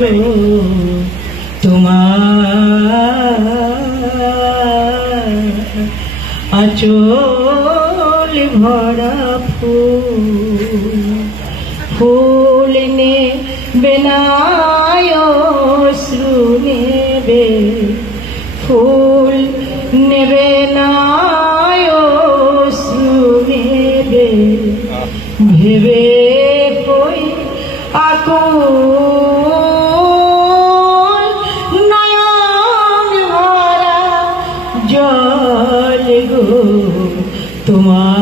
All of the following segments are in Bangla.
গো তোমার আঁচল ভরা ফুল নেবে না অশ্রু নেবে, ফুল নেবে না অশ্রু নেবে, ভেবে কই আকুল নয়ন ভরা জল গো তোমার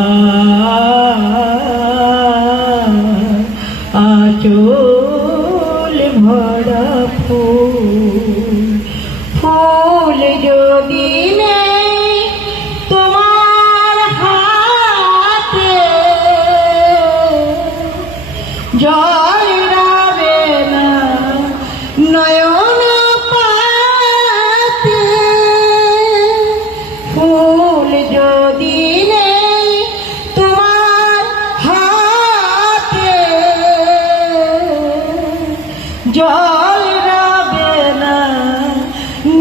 আঁচল ভরা ফুল যদি নেই তোমার হাতে, জল রাবে না নয়ন পাতে, ফুল যদি নেই তোমার হাতে, জল রাবে না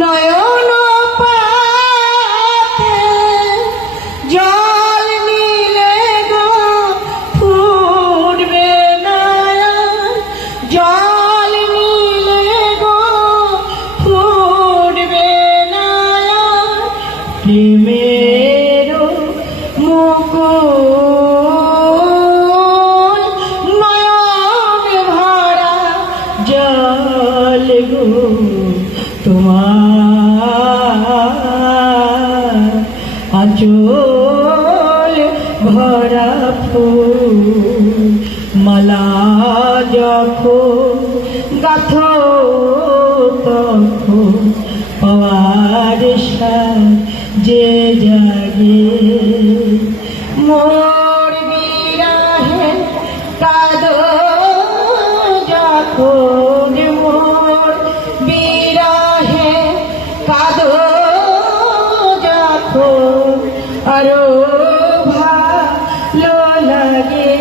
নয়ন পাতে, জল নিলে গো ফুটবে না, জল নিলে গো ফুটবে না, প্রেমের মুকুল নয়ন ভরা জল গো তোমার আঁচল ভরা ফুল। মালা যখন গাথো তখন পাওয়ার সাজে জাগে, মোর বিরহে কাঁদো যখন, মোর বিরহে কাঁদো যখন, আরো ভালো লাগে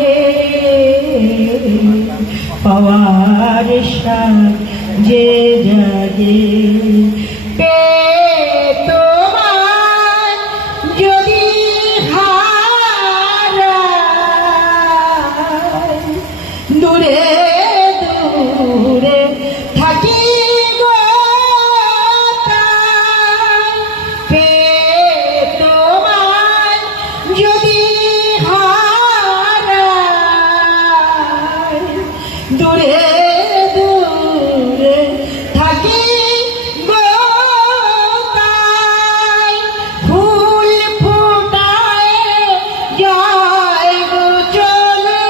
পাওয়ার সাজে জাগে। তোমার যদি হারাই দূরে দূরে থাকি গো তাই, তোমার যদি হারাই দূরে দূরে থাকি গো তাই, ফুল ফোটায় যায় গো চলে,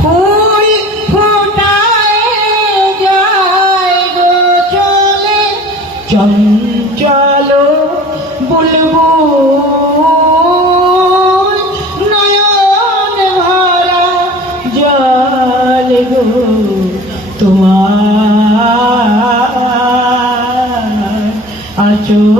ফুল ফোটায় যায় গো চলে, চঞ্চল বুলবুল নয়ন ভরা জল গো তোমার আঁচল